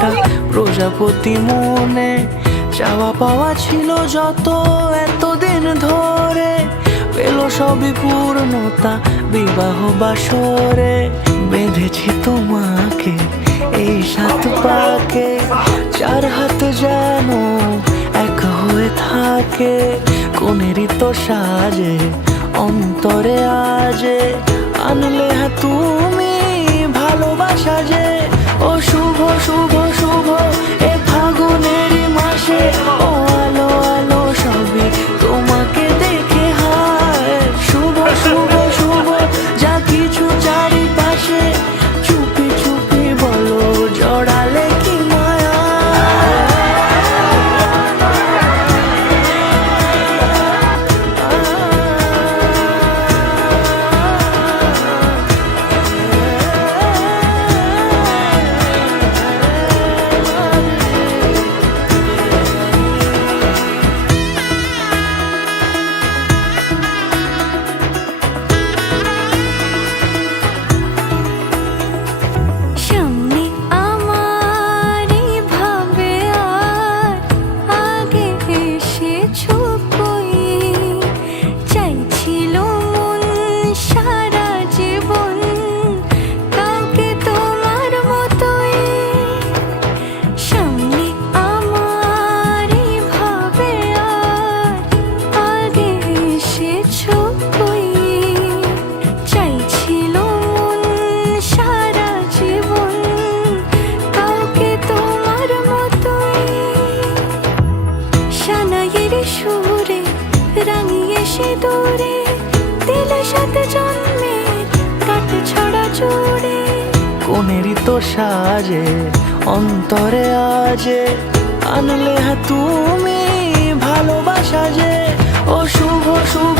একটা প্রজাপতি মনে, চাওয়া পাওয়া ছিল যত এতদিন ধরে, পেল সবই পূর্ণতা বিবাহ বাসরে। বেঁধেছি তোমাকে এই সাত পাকে, চার হাত যেন এক হয়ে থাকে। কোনেরই তো সাজে অন্তরে আজে, আনলে হ্যাঁ তুমি ভালোবাসা যে। ও শুভ শুভ শুভ এ ফাগুনেরই মাসে, ও আলো আলো সবই তোমাকে দেখে হায়। শুভ শুভ শুভ যা কিছু চারিপাশে, চুপি চুপি বলো জড়ালে কি মায়া। সুরে রাঙিয়ে সে দূরে দিলে সাথে জন্মের কাট ছড়া জুড়ে। কোনেরই তো সাজে অন্তরে আজে, আনলে হ্যাঁ তুমি ভালোবাসা যে। ও শুভ শুভ